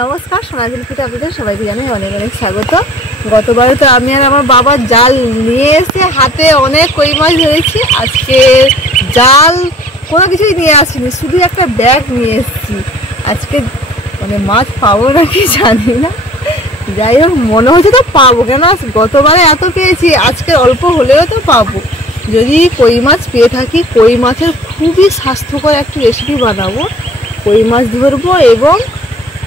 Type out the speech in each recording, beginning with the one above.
নমস্কার, সোনাঝুরি ফুটে আপনাদের সবাইকে জানাই অনেক অনেক স্বাগত। গতবারে তো আমি আর আমার বাবা জাল নিয়ে এসে হাতে অনেক কই মাছ ধরেছি। আজকে জাল কোনো কিছুই নিয়ে আসিনি, শুধু একটা ব্যাগ নিয়ে এসেছি। আজকে মাছ পাবো নাকি জানি না, যাই হোক মনে হচ্ছে তো পাবো, কেন গতবারে এত পেয়েছি, আজকে অল্প হলেও তো পাবো। যদি কই মাছ পেয়ে থাকি, কই মাছের খুবই স্বাস্থ্যকর একটি রেসিপি বানাবো। কই মাছ ধরবো এবং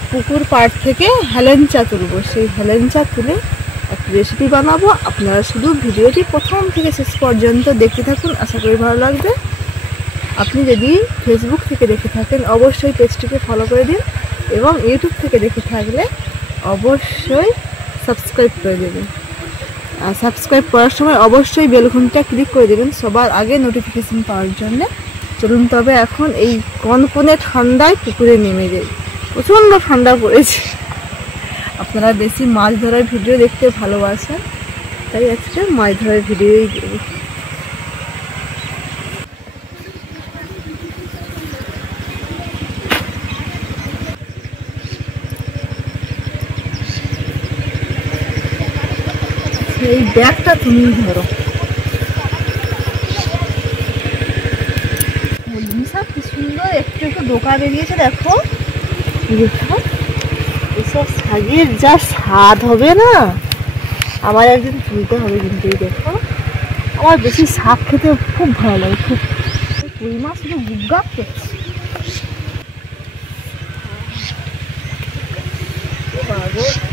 পুকুর পাড় থেকে হেলেঞ্চা তুলবো, সেই হেলেঞ্চা তুলে একটা রেসিপি বানাবো। আপনারা শুধু ভিডিওটি প্রথম থেকে শেষ পর্যন্ত দেখতে থাকুন, আশা করি ভালো লাগবে। আপনি যদি ফেসবুক থেকে দেখে থাকেন অবশ্যই পেজটিকে ফলো করে দিন, এবং ইউটিউব থেকে দেখে থাকলে অবশ্যই সাবস্ক্রাইব করে দেবেন। আর সাবস্ক্রাইব করার সময় অবশ্যই বেল ঘন্টা ক্লিক করে দেবেন সবার আগে নোটিফিকেশান পাওয়ার জন্যে। চলুন তবে এখন এই কনকনে ঠান্ডায় পুকুরে নেমে যাই। প্রচণ্ড ঠান্ডা পড়েছে। আপনারা বেশি মাছ ধরার ভিডিও দেখতে ভালোবাসেন, তাই আজকে মাছ ধরার ভিডিওই দেব। এই ব্যাগটা তুমি ধরো। কি সুন্দর একটু একটু দোকান বেরিয়েছে, দেখো এসব শাকের যা স্বাদ হবে না, আবার একদিন তুলতে হবে। কিন্তু দেখো, আমার বেশি শাক খেতে খুব ভালো লাগে, খুব। কই মাছ শুধু গুগাচ্ছে,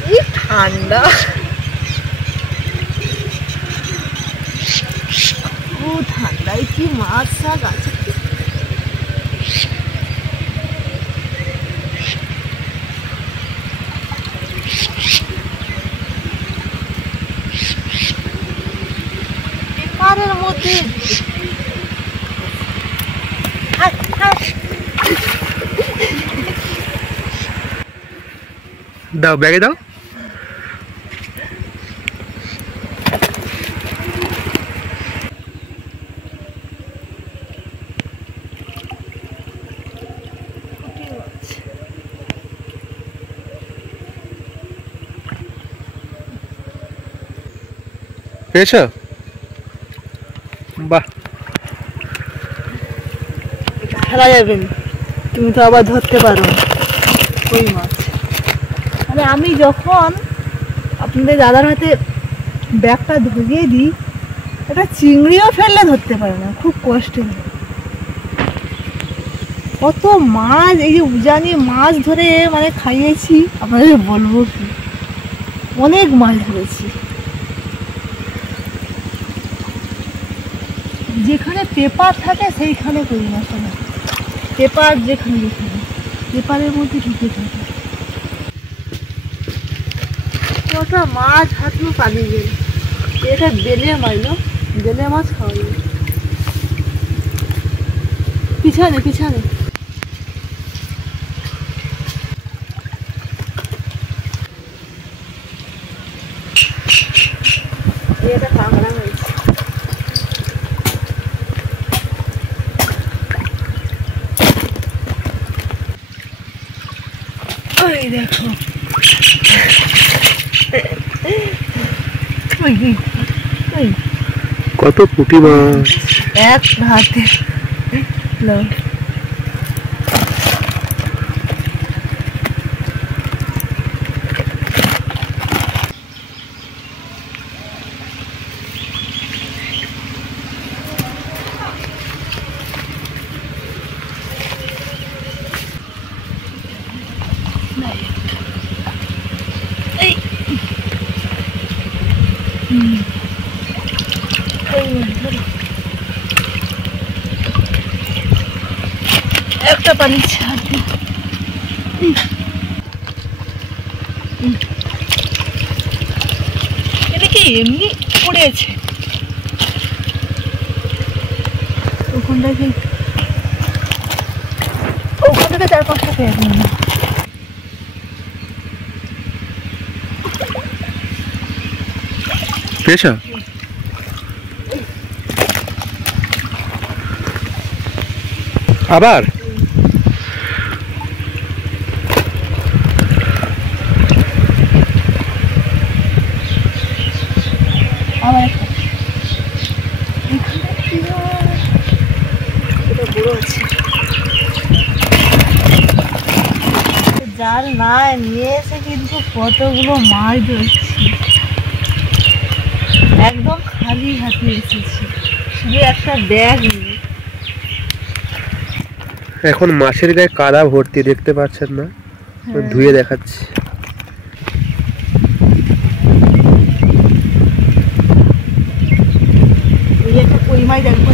কি ঠান্ডা। ও ঠান্ডায় কি মাছ শাক আছে। পেপারের মধ্যে দাও, ব্যাগে দাও। পেয়েছ? বাহ, খেলা যাবে, তুমি তো আবার ধরতে পারো কই মাছ। আমি যখন আপনাদের দাদার হাতে ব্যাগটা ধরিয়ে দিই, একটা চিংড়িও ফেললে ধরতে পারে না, খুব কষ্টে। কত মাছ, এই যে উজানি মাছ ধরে খাইয়েছি, আপনাদের বলবো কি, অনেক মাছ ধরেছি। যেখানে পেপার থাকে সেইখানে কই মাছ না, পেপার যেখানে পেপারের মধ্যে ঢুকে থাকে। কটা মাছ হাতও পালিয়ে গেল। এটা বেলে মাছ, বেলে মাছ খাওয়া যাবে। পিছনে পিছনে এটা কাঁকড়া হয়েছে। ওই দেখো, কত পুঁটি মাছ এক হাতে। একটা পানি ছাড়, এটা কি এমনি পড়েছে? ওখানটা কি, ওখান থেকে 4-5টা পেয়ে গেল। পেয়েছ? আবার আবার একটা। এটা বড় আছে। জাল না নিয়ে এসে কিন্তু কতগুলো মাছ ধরছি, একদম খালি হাতে এসেছি, শুধু একটা ব্যাগ নিয়ে। এখন মাছের গায়ে কাদা ভর্তি, দেখতে পাচ্ছেন না? ধুয়ে দেখাচ্ছি। এই একটা কই মাছ দেখবো,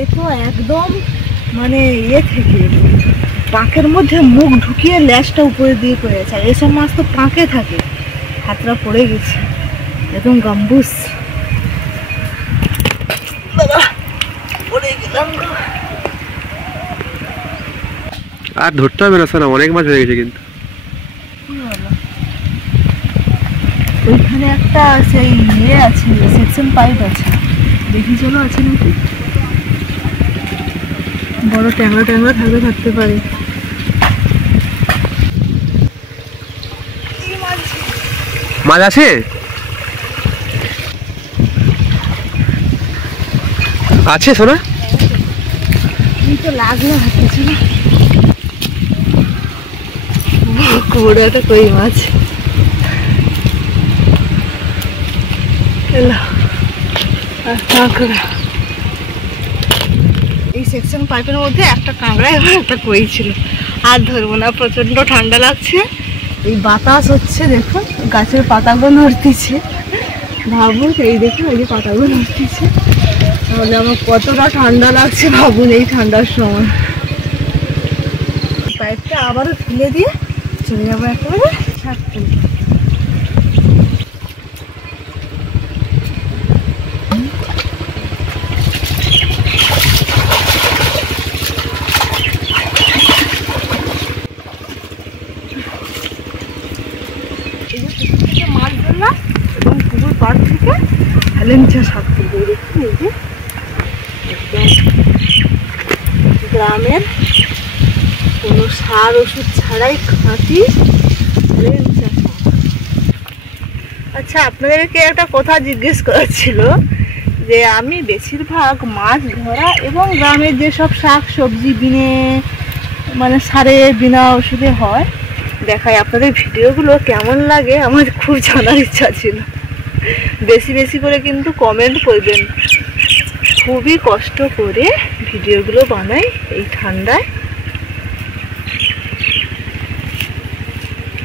এ তো একদম মানে থেকে পাঁকের মধ্যে মুখ ঢুকিয়ে ল্যাসটা উপরে দিয়ে পড়েছে। আর এসব মাছ তো পাঁকে থাকে, হাতটা পড়ে গেছে একদম গাম্বুস। বাবা পড়ে গেলাম। আর ধরতে হবে না, সোনা, অনেক মাছ হয়ে গেছে কিন্তু। ওইখানে একটা সেই আছে, সেকশন পাইপ আছে, দেখি চলো আছে নাকি। বড় ট্যাংরা ট্যাংরা থাকতে পারে। মাছ আছে? আছে সোনা? এই তো লাগলো হাতে, ছিল বড় একটা কই মাছ। এই সেকশন পাইপের মধ্যে একটা কাঁকড়া এবং একটা কই ছিল। আর ধরবো না, প্রচন্ড ঠান্ডা লাগছে। এই বাতাস হচ্ছে, দেখুন গাছের পাতাগুলো নড়তেছে। ভাবুন, এই দেখুন এই যে পাতাগুলো নড়তেছে, তাহলে আমার কতটা ঠান্ডা লাগছে ভাবুন এই ঠান্ডার সময়। পাইপটা আবারও ফেলে দিয়ে চলে যাবো একেবারে ছাড়তে। মাছ ধরলাম এবং পুকুর পাড় থেকে হেলেঞ্চা শাক তুলবো। দেখুন এই যে একদম গ্রামের কোনো সার ওষুধ ছাড়াই খাঁটি হেলেঞ্চা শাক। আচ্ছা, আপনাদেরকে একটা কথা জিজ্ঞেস করার ছিল, যে আমি বেশিরভাগ মাছ ধরা এবং গ্রামের যেসব শাক সবজি মানে সারে বিনা ওষুধে হয় দেখায়, আপনাদের ভিডিওগুলো কেমন লাগে আমার খুব জানার ইচ্ছা ছিল। বেশি বেশি করে কিন্তু কমেন্ট করবেন। খুবই কষ্ট করে ভিডিওগুলো বানাই এই ঠান্ডায়।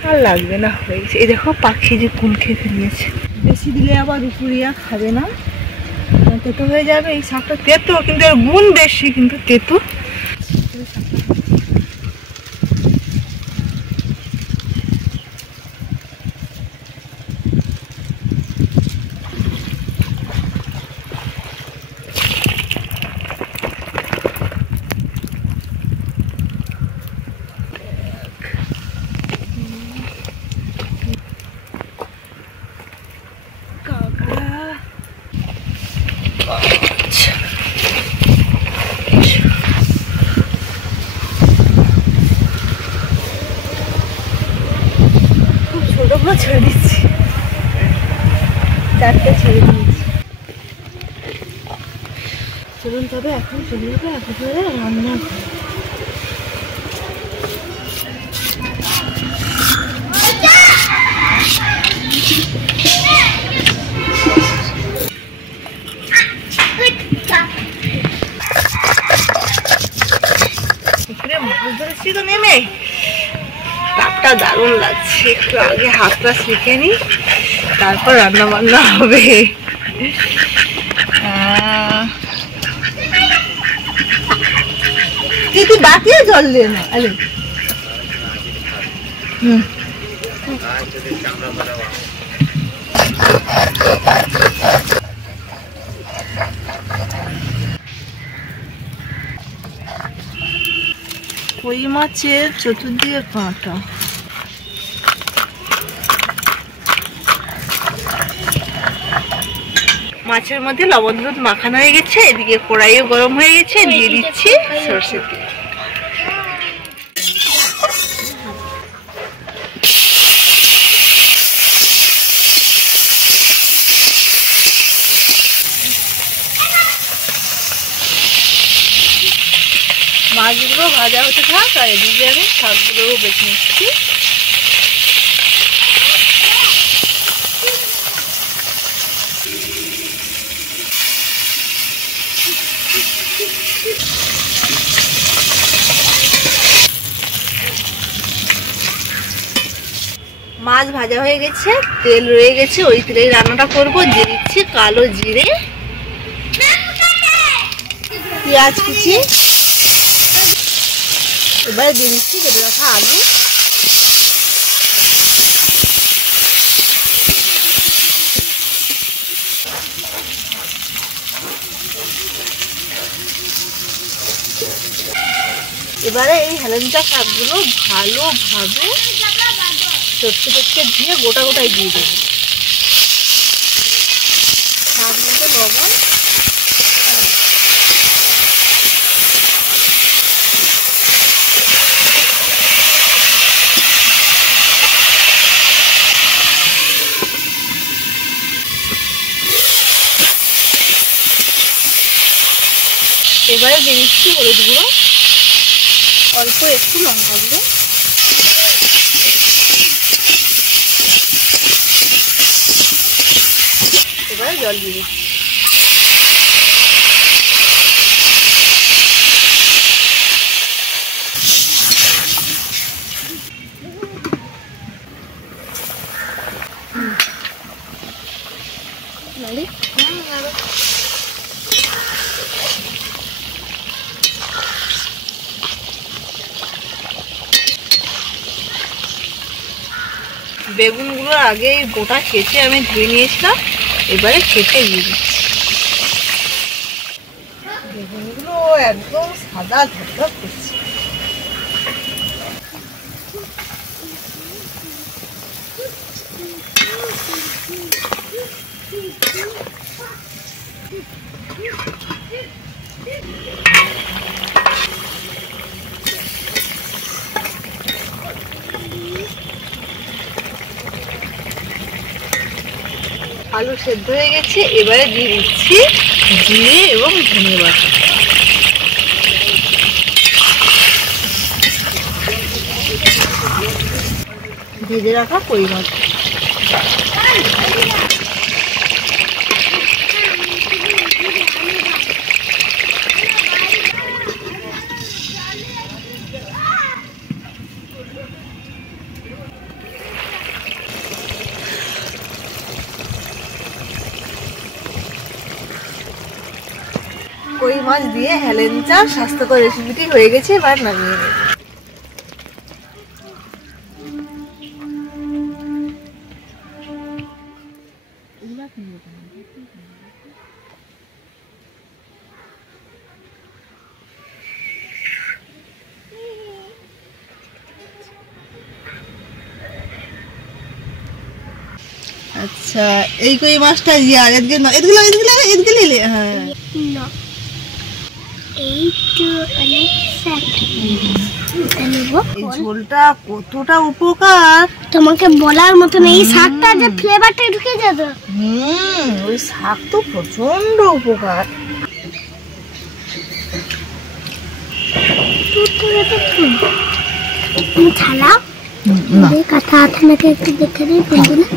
আর লাগবে না, হয়েছে। এই দেখো পাখি যে কুল খেয়ে ফেলিয়েছে। বেশি দিলে আবার দুপুরিয়া খাবে না, তেতো হয়ে যাবে। এই শাকটা তেতো, কিন্তু এর গুণ বেশি, কিন্তু তেতো। ছোটগুলো ছেড়ে দিচ্ছি, চারটে ছেড়ে দিয়েছি। চলুন তবে এখন চলে যাবে একেবারে রান্না করে। মাছ ধরেছি তো নেমে, তাপটা দারুণ লাগছে। একটু আগে হাতটা শিখে নি, তারপর রান্না বান্না হবে। দিদি বাটিয়ে জল দিয়ে না। আরে কই মাছের চতুর্দিকে কাঁটা। মাছের মধ্যে লবণ হলুদ মাখানো হয়ে গেছে, এদিকে কড়াইও গরম হয়ে গেছে, দিয়ে দিচ্ছি সরষের তেল। মাছগুলো ভাজা হতে থাক, আর এদিকে আমি শাকগুলোও বেছে নিচ্ছি। মাছ ভাজা হয়ে গেছে, তেল রয়ে গেছে, ওই তেলেই রান্নাটা করবো। দিয়ে দিচ্ছি কালো জিরে, পেঁয়াজ কুচি, এবারে দিয়ে দিচ্ছি কেটে রাখা আলু, এবারে এই হেলেঞ্চা শাকগুলো ভালোভাবে চটকে দিয়ে গোটা গোটাই দিয়ে দেবো। স্বাদ মতো লবণ, এবারে দিয়ে দিচ্ছি হলুদ গুঁড়ো, অল্প একটু লঙ্কা গুঁড়ো, এবারে জল দিয়ে দিচ্ছি। বেগুনগুলো আগে গোটা কেটে আমি ধুয়ে নিয়েছিলাম, এবারে কেটে দিয়ে দিচ্ছি। বেগুনগুলো একদম সাদা ধপধপ করছে। আলু সেদ্ধ হয়ে গেছে, এবারে দিয়ে দিচ্ছি জিরে এবং ধনে বাটা। ভেজে রাখা কই মাছ, কই মাছ দিয়ে হেলেঞ্চা স্বাস্থ্যকর রেসিপিটি হয়ে গেছে, এবার নামিয়ে নেব। আচ্ছা, এই কই মাছটা ইয়ার এদিকে না, এদিকে নিলে, হ্যাঁ No. 8 to এই ঝোলটা কতটা উপকার তোমাকে বলার মতো নেই। এই শাকটা যে ফ্লেভারটা ঢুকে যেত। ওই শাক তো প্রচন্ড উপকার। তুমি ছালাও কাঁথা আপনাকে একটু দেখে দিই, বলবো না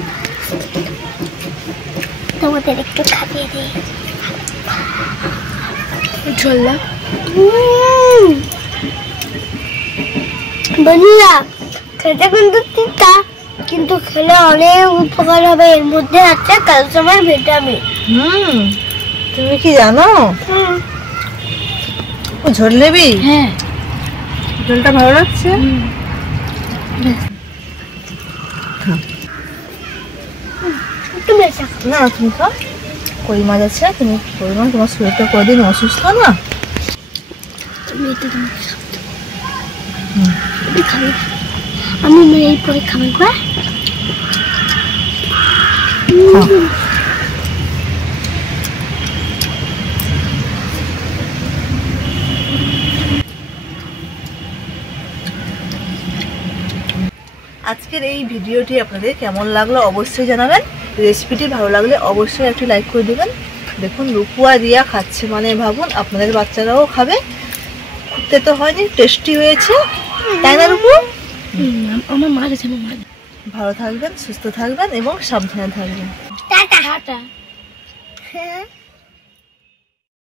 তোমাদের একটু খাইয়ে দিই ঝোলটা। বন্ধুরা খেতে কিন্তু তিতা, কিন্তু খেলে অনেক উপকার হবে। এর মধ্যে আছে ক্যালসিয়ামের ভিটামিন। তুমি কি জানো ঝোল নেবি? হ্যাঁ, ঝোলটা ভালো লাগছে। না তুমি খাও, কই মাছ আছে, তুমি কই মাছ, তোমার শরীরটা কদিন অসুস্থ না, আমি এই পরে খাবার খাওয়া। আজকের এই ভিডিওটি আপনাদের কেমন লাগলো অবশ্যই জানাবেন। রেসিপিটি ভালো লাগলে অবশ্যই একটি লাইক করে দেবেন। দেখুন রূপু আর রিয়া খাচ্ছে, মানে ভাবুন আপনাদের বাচ্চারাও খাবে। খুঁজতে তো হয়নি, টেস্টি হয়েছে, তাই না রূপু? আমার মা গেছে, ভালো থাকবেন, সুস্থ থাকবেন এবং সাবধানে থাকবেন। টাটা।